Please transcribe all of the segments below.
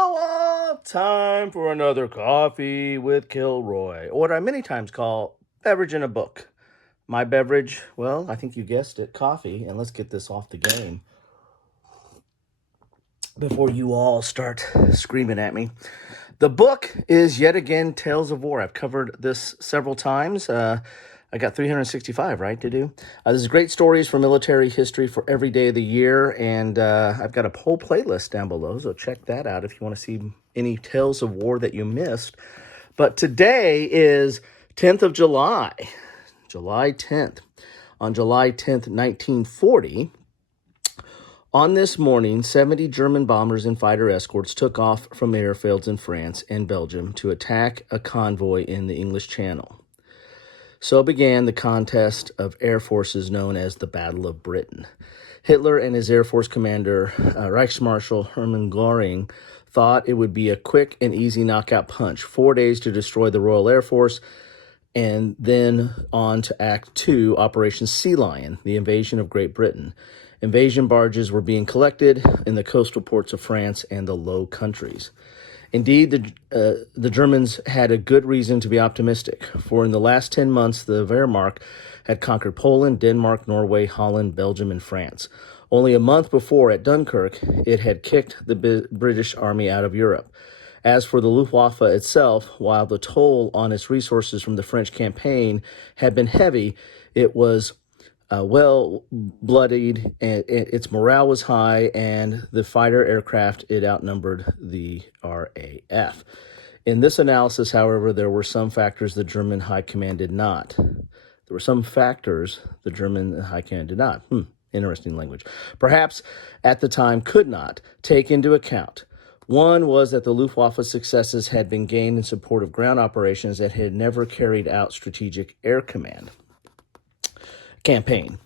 Hello all! Time for another coffee with Kilroy, or what I many times call beverage in a book. My beverage, well, I think you guessed it, coffee, and let's get this off the game before you all start screaming at me. The book is yet again Tales of War. I've covered this several times. I got 365, right, to do. This is great stories from military history for every day of the year, and I've got a whole playlist down below, so check that out if you want to see any Tales of War that you missed. But today is 10th of July, July 10th. On July 10th, 1940, on this morning, 70 German bombers and fighter escorts took off from airfields in France and Belgium to attack a convoy in the English Channel. So began the contest of air forces known as the Battle of Britain. Hitler and his Air Force commander, Reichsmarshal Hermann Göring, thought it would be a quick and easy knockout punch, 4 days to destroy the Royal Air Force, and then on to Act 2, Operation Sea Lion, the invasion of Great Britain. Invasion barges were being collected in the coastal ports of France and the Low Countries. Indeed, the Germans had a good reason to be optimistic, for in the last 10 months, the Wehrmacht had conquered Poland, Denmark, Norway, Holland, Belgium, and France. Only a month before, at Dunkirk, it had kicked the British army out of Europe. As for the Luftwaffe itself, while the toll on its resources from the French campaign had been heavy, it was well bloodied, and its morale was high, and the fighter aircraft, it outnumbered the RAF. In this analysis, however, there were some factors the German High Command did not. Interesting language. Perhaps at the time could not take into account. One was that the Luftwaffe's successes had been gained in support of ground operations that had never carried out strategic air command campaign.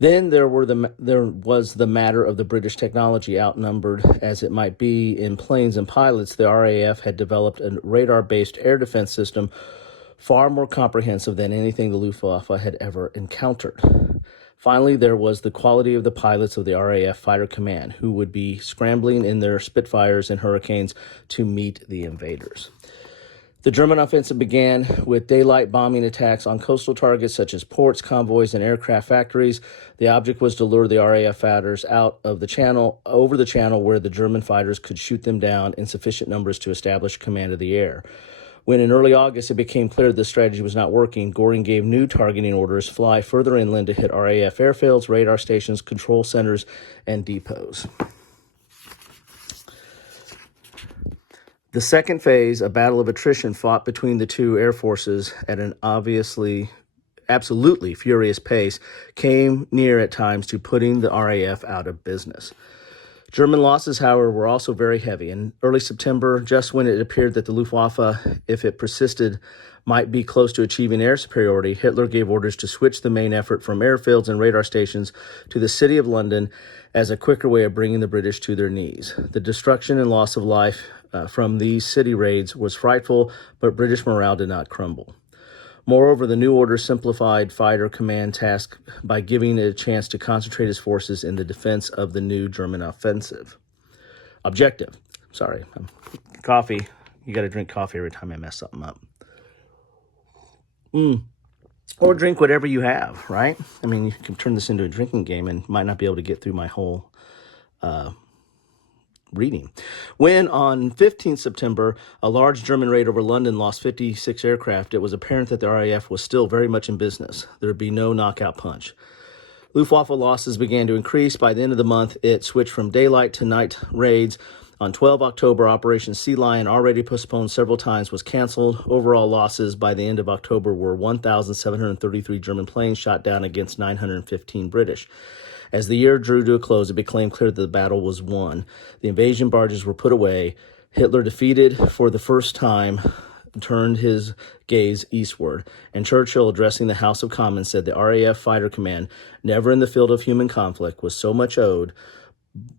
Then there was the matter of the British technology. Outnumbered as it might be in planes and pilots, the RAF had developed a radar-based air defense system far more comprehensive than anything the Luftwaffe had ever encountered. Finally, there was the quality of the pilots of the RAF Fighter Command, who would be scrambling in their Spitfires and Hurricanes to meet the invaders. The German offensive began with daylight bombing attacks on coastal targets such as ports, convoys, and aircraft factories. The object was to lure the RAF fighters out of the channel, over the channel where the German fighters could shoot them down in sufficient numbers to establish command of the air. When in early August it became clear this strategy was not working, Göring gave new targeting orders: fly further inland to hit RAF airfields, radar stations, control centers, and depots. The second phase, a battle of attrition fought between the two air forces at an absolutely furious pace, came near at times to putting the RAF out of business. German losses, however, were also very heavy. In early September, just when it appeared that the Luftwaffe, if it persisted, might be close to achieving air superiority, Hitler gave orders to switch the main effort from airfields and radar stations to the city of London as a quicker way of bringing the British to their knees. The destruction and loss of life from these city raids was frightful, but British morale did not crumble. Moreover, the new order simplified fighter command task by giving it a chance to concentrate its forces in the defense of the new German objective. Coffee. You got to drink coffee every time I mess something up. Or drink whatever you have, right? I mean, you can turn this into a drinking game and might not be able to get through my whole reading. When on 15th September, a large German raid over London lost 56 aircraft, it was apparent that the RAF was still very much in business. There would be no knockout punch. Luftwaffe losses began to increase. By the end of the month, it switched from daylight to night raids. On 12 October, Operation Sea Lion, already postponed several times, was canceled. Overall losses by the end of October were 1,733 German planes shot down against 915 British. As the year drew to a close, it became clear that the battle was won. The invasion barges were put away. Hitler, defeated for the first time, turned his gaze eastward, and Churchill, addressing the House of Commons, said the RAF Fighter Command, never in the field of human conflict, was so much owed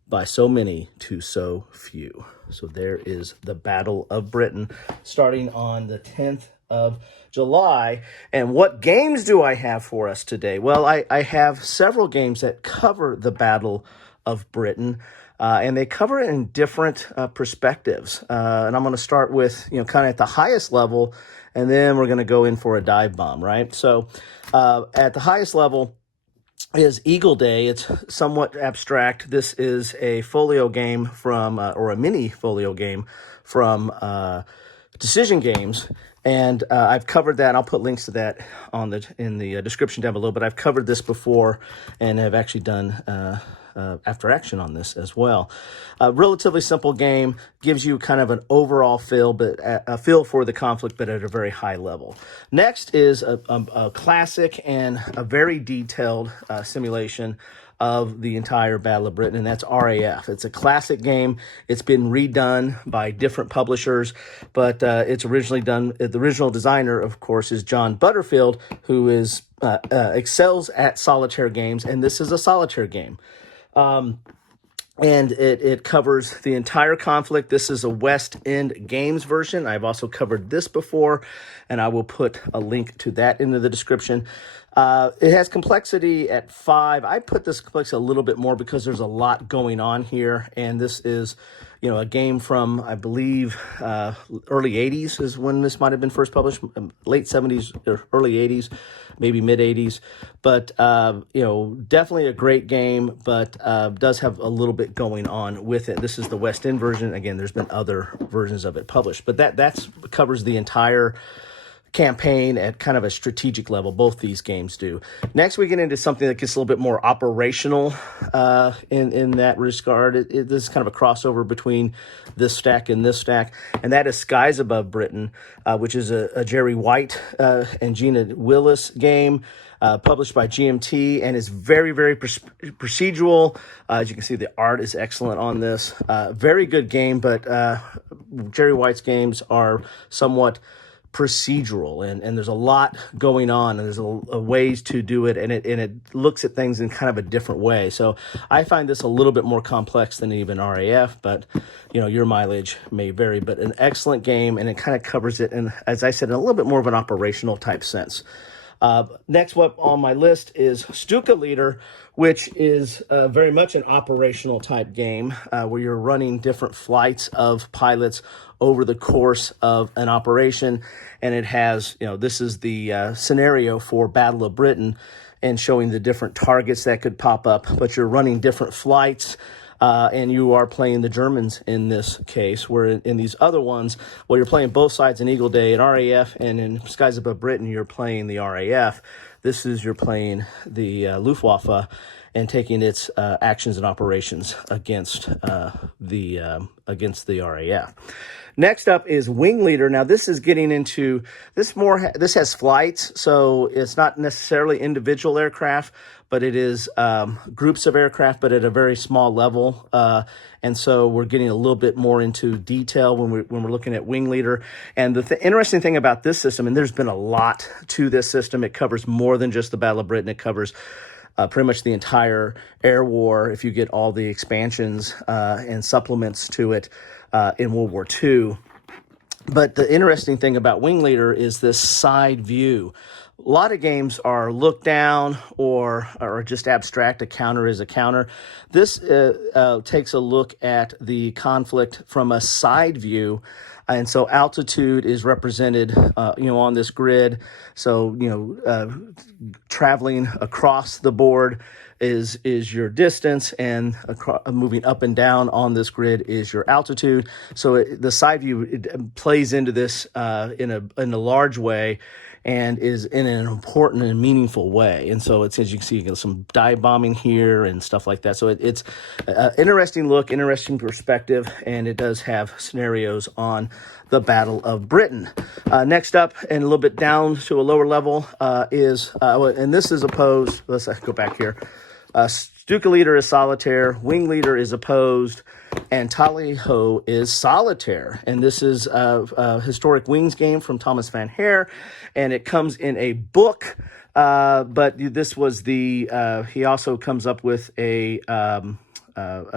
by so many to so few. So there is the Battle of Britain, starting on the 10th of July. And what games do I have for us today? Well, I have several games that cover the Battle of Britain. and they cover it in different perspectives. And I'm going to start with, kind of at the highest level, and then we're going to go in for a dive bomb, right? So at the highest level is Eagle Day. It's somewhat abstract. This is a folio game from, or a mini folio game from Decision Games. And I've covered that. I'll put links to that in the description down below. But I've covered this before and have actually done after action on this as well. A relatively simple game, gives you kind of an overall feel, but a feel for the conflict, but at a very high level. Next is a classic and a very detailed simulation of the entire Battle of Britain, and that's RAF. It's a classic game. It's been redone by different publishers, but it's originally done. The original designer, of course, is John Butterfield, who excels at solitaire games, and this is a solitaire game. And it covers the entire conflict. This is a West End Games version. I've also covered this before, and I will put a link to that into the description. It has complexity at 5. I put this complexity a little bit more because there's a lot going on here, and this is, a game from, I believe, early 80s is when this might have been first published, late 70s or early 80s, maybe mid 80s. But, definitely a great game, but does have a little bit going on with it. This is the West End version. Again, there's been other versions of it published, but that covers the entire campaign at kind of a strategic level. Both these games do. Next, we get into something that gets a little bit more operational in that regard. This is kind of a crossover between this stack and this stack, and that is Skies Above Britain, which is a Jerry White and Gina Willis game. Published by GMT, and is very, very procedural. As you can see, the art is excellent on this. Very good game, but Jerry White's games are somewhat procedural, and there's a lot going on, and there's a ways to do it, and it looks at things in kind of a different way. So I find this a little bit more complex than even RAF, but your mileage may vary. But an excellent game, and it kind of covers it, and as I said, in a little bit more of an operational type sense. Next up on my list is Stuka Leader, which is very much an operational type game where you're running different flights of pilots over the course of an operation. And it has, this is the scenario for Battle of Britain and showing the different targets that could pop up, but you're running different flights. And you are playing the Germans in this case, where in these other ones, well, you're playing both sides in Eagle Day and RAF, and in Skies Above Britain, you're playing the RAF. This is you're playing the Luftwaffe and taking its actions and operations against the RAF. Next up is Wing Leader. Now this is getting into this has flights, so it's not necessarily individual aircraft, but it is groups of aircraft, but at a very small level. And so we're getting a little bit more into detail when we're looking at Wing Leader. And the interesting thing about this system, and there's been a lot to this system, it covers more than just the Battle of Britain. It covers pretty much the entire air war if you get all the expansions and supplements to it in World War II. But the interesting thing about Wing Leader is this side view. A lot of games are look down or just abstract. A counter is a counter. This takes a look at the conflict from a side view. And so altitude is represented, on this grid. So, traveling across the board is your distance, and moving up and down on this grid is your altitude. So the side view it plays into this in a large way, and is in an important and meaningful way. And so it's, as you can see, you get some dive bombing here and stuff like that. So it's an interesting look, interesting perspective, and it does have scenarios on the Battle of Britain. Next up, and a little bit down to a lower level, is, and this is opposed, let's go back here. Stuka Leader is solitaire, Wing Leader is opposed, and Tally-Ho is solitaire. And this is a historic Wings game from Thomas Van Hare, and it comes in a book, but this was he also comes up with a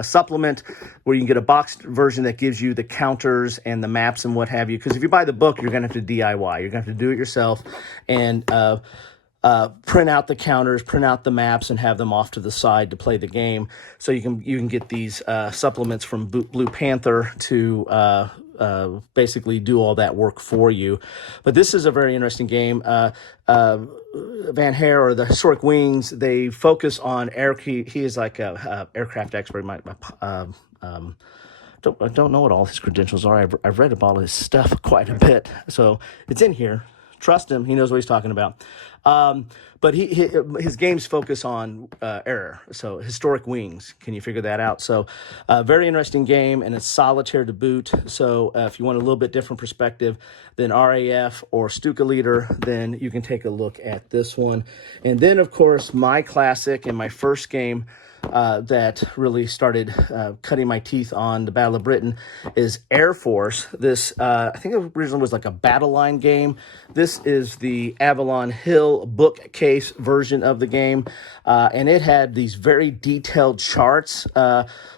supplement where you can get a boxed version that gives you the counters and the maps and what have you. Because if you buy the book, you're going to have to DIY. You're going to have to do it yourself. And print out the counters, print out the maps, and have them off to the side to play the game. So you can get these supplements from Blue Panther to basically do all that work for you. But this is a very interesting game. Van Hare, or the Historic Wings, they focus on he is like a aircraft expert. I don't know what all his credentials are. I've read about his stuff quite a bit, so it's in here. Trust him; he knows what he's talking about. But his games focus on air, so Historic Wings. Can you figure that out? So, very interesting game, and it's solitaire to boot. So, if you want a little bit different perspective than RAF or Stuka Leader, then you can take a look at this one. And then, of course, my classic and my first game that really started cutting my teeth on the Battle of Britain is Air Force. This, I think it originally was like a battle line game. This is the Avalon Hill bookcase version of the game. And it had these very detailed charts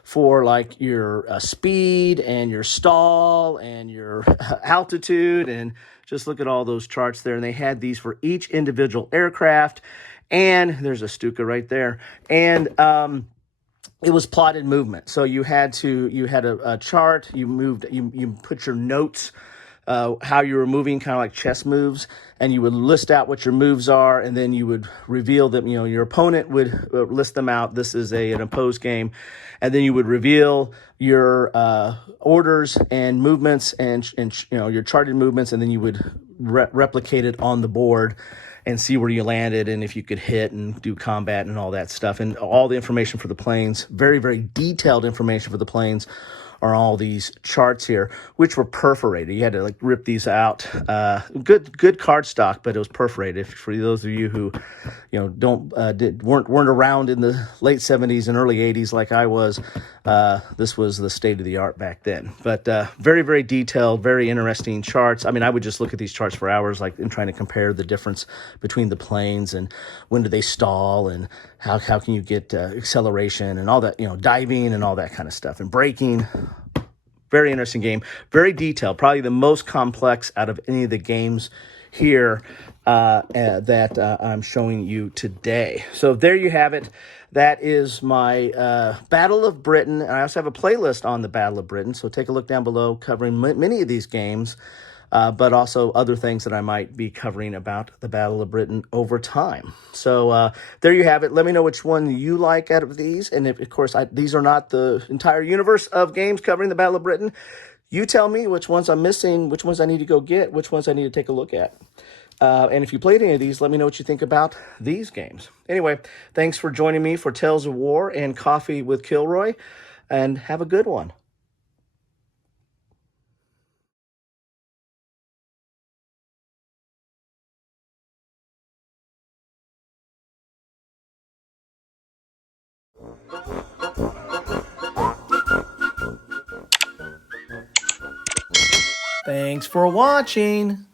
for like your speed and your stall and your altitude. And just look at all those charts there. And they had these for each individual aircraft. And there's a Stuka right there. And it was plotted movement. So you had a chart, you put your notes, how you were moving, kind of like chess moves, and you would list out what your moves are, and then you would reveal them. Your opponent would list them out. This is an opposed game. And then you would reveal your orders and movements and your charted movements, and then you would replicate it on the board and see where you landed and if you could hit and do combat and all that stuff. And all the information for the planes, very, very detailed information for the planes, are all these charts here, which were perforated. You had to like rip these out. Good card stock, but it was perforated. For those of you who, weren't around in the late 70s and early 80s like I was, this was the state of the art back then. But very, very detailed, very interesting charts. I mean, I would just look at these charts for hours, like in trying to compare the difference between the planes and when do they stall and how can you get acceleration and all that, diving and all that kind of stuff, and braking. Very interesting game, very detailed, probably the most complex out of any of the games here that I'm showing you today. So there you have it. That is my Battle of Britain. And I also have a playlist on the Battle of Britain, so take a look down below covering many of these games, but also other things that I might be covering about the Battle of Britain over time. So there you have it. Let me know which one you like out of these. And if, of course, these are not the entire universe of games covering the Battle of Britain. You tell me which ones I'm missing, which ones I need to go get, which ones I need to take a look at. And if you played any of these, let me know what you think about these games. Anyway, thanks for joining me for Tales of War and Coffee with Kilroy, and have a good one. Thanks for watching.